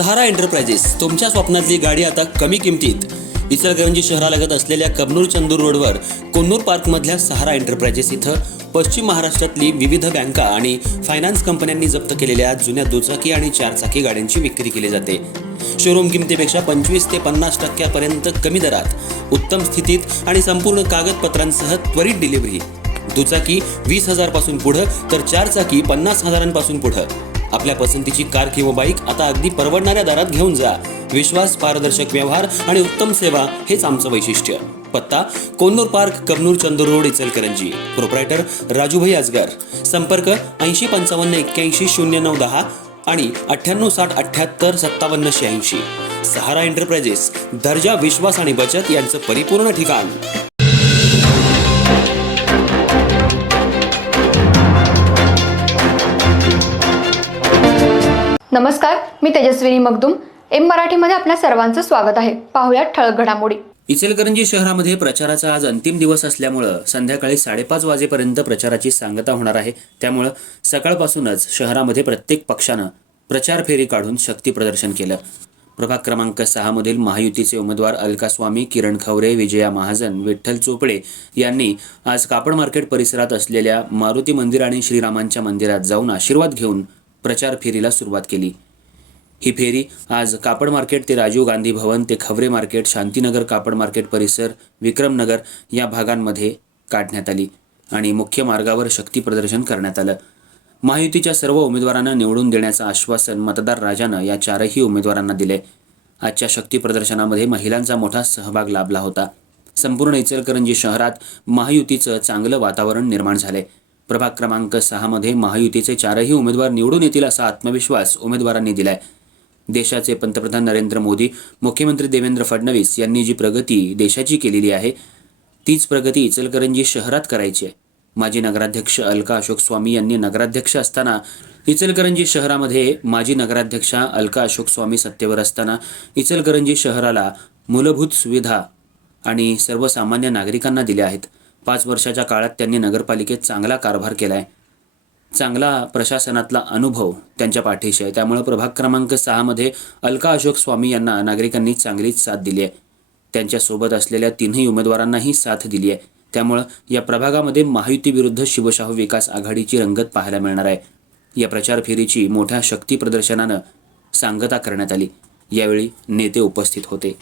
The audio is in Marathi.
सहारा एंटरप्राइजेस तुमच्या स्वप्नातली गाडी आता कमी किमतीत. इचलकरंजी शहरालगत असलेल्या कबनूर चंदूर रोडवर कोन्नूर पार्कमधल्या सहारा एंटरप्राइजेस इथं पश्चिम महाराष्ट्रातली विविध बँका आणि फायनान्स कंपन्यांनी जप्त केलेल्या जुन्या दुचाकी आणि चारचाकी गाड्यांची विक्री केली जाते. शोरूम किमतीपेक्षा 25 ते 50% कमी दरात, उत्तम स्थितीत आणि संपूर्ण कागदपत्रांसह त्वरित डिलिव्हरी. दुचाकी 20,000 पासून पुढे तर चारचाकी 50,000 पासून पुढे. आपल्या पसंतीची कार किंवा बाईक आता अगदी परवडणाऱ्या दरात घेऊन जा. विश्वास, पारदर्शक व्यवहार आणि उत्तम सेवा हेच आमचं वैशिष्ट्य. पत्ता Konnur park, Kabnur Chandur road, Ichalkaranji. Proprietor Rajubhai Ajgar. संपर्क 8055810910 आणि 9860785786. सहारा एंटरप्राइजेस, दर्जा, विश्वास आणि बचत यांचं परिपूर्ण ठिकाण. नमस्कार, मी तेजस्विनी मगदूम. एम मराठीमध्ये आपल्या सर्वांचं स्वागत आहे. पाहूयात ठळक घडामोडी. इचलकरंजी शहरामध्ये प्रचाराचा आज अंतिम दिवस असल्यामुळं संध्याकाळी 5:30 वाजेपर्यंत प्रचाराची सांगता होणार आहे. त्यामुळं सकाळपासूनच शहरामध्ये प्रत्येक पक्षानं प्रचार फेरी काढून शक्ती प्रदर्शन केलं. प्रभाग क्रमांक 6 मधील महायुतीचे उमेदवार अलका स्वामी, किरण खवरे, विजया महाजन, विठ्ठल चोपडे यांनी आज कापड मार्केट परिसरात असलेल्या मारुती मंदिर आणि श्रीरामांच्या मंदिरात जाऊन आशीर्वाद घेऊन प्रचार फेरीला सुरुवात केली. ही फेरी आज कापड मार्केट ते राजीव गांधी भवन ते खवरे मार्केट, शांतीनगर कापड मार्केट परिसर, विक्रमनगर या भागांमध्ये काढण्यात आली आणि मुख्य मार्गावर शक्ती प्रदर्शन करण्यात आलं. महायुतीच्या सर्व उमेदवारांना निवडून देण्याचं आश्वासन मतदार राजानं या चारही उमेदवारांना दिले. आजच्या शक्ती प्रदर्शनामध्ये महिलांचा मोठा सहभाग लाभला होता. संपूर्ण इचलकरंजी शहरात महायुतीचं चांगलं वातावरण निर्माण झाले. प्रभाग क्रमांक 6 मध्ये महायुतीचे चारही उमेदवार निवडून येतील असा आत्मविश्वास उमेदवारांनी दिलाय. देशाचे पंतप्रधान नरेंद्र मोदी, मुख्यमंत्री देवेंद्र फडणवीस यांनी जी प्रगती देशाची केलेली आहे तीच प्रगती इचलकरंजी शहरात करायची आहे. माजी नगराध्यक्ष अलका अशोक स्वामी यांनी नगराध्यक्ष असताना इचलकरंजी शहरामध्ये माजी नगराध्यक्षा अलका अशोक स्वामी सत्तेवर असताना इचलकरंजी शहराला मूलभूत सुविधा आणि सर्वसामान्य नागरिकांना दिल्या आहेत. 5 वर्षाच्या काळात त्यांनी नगरपालिकेत चांगला कारभार केलाय. चांगला प्रशासनातला अनुभव त्यांच्या पाठीशी आहे. त्यामुळे प्रभाग क्रमांक 6 मध्ये अलका अशोक स्वामी यांना नागरिकांनी चांगलीच साथ दिली आहे. त्यांच्यासोबत असलेल्या 3ही उमेदवारांनाही साथ दिली आहे. त्यामुळं या प्रभागामध्ये महायुती विरुद्ध शिवशाहू विकास आघाडीची रंगत पाहायला मिळणार आहे. या प्रचार फेरीची मोठ्या शक्ती प्रदर्शनानं सांगता करण्यात आली. यावेळी नेते उपस्थित होते.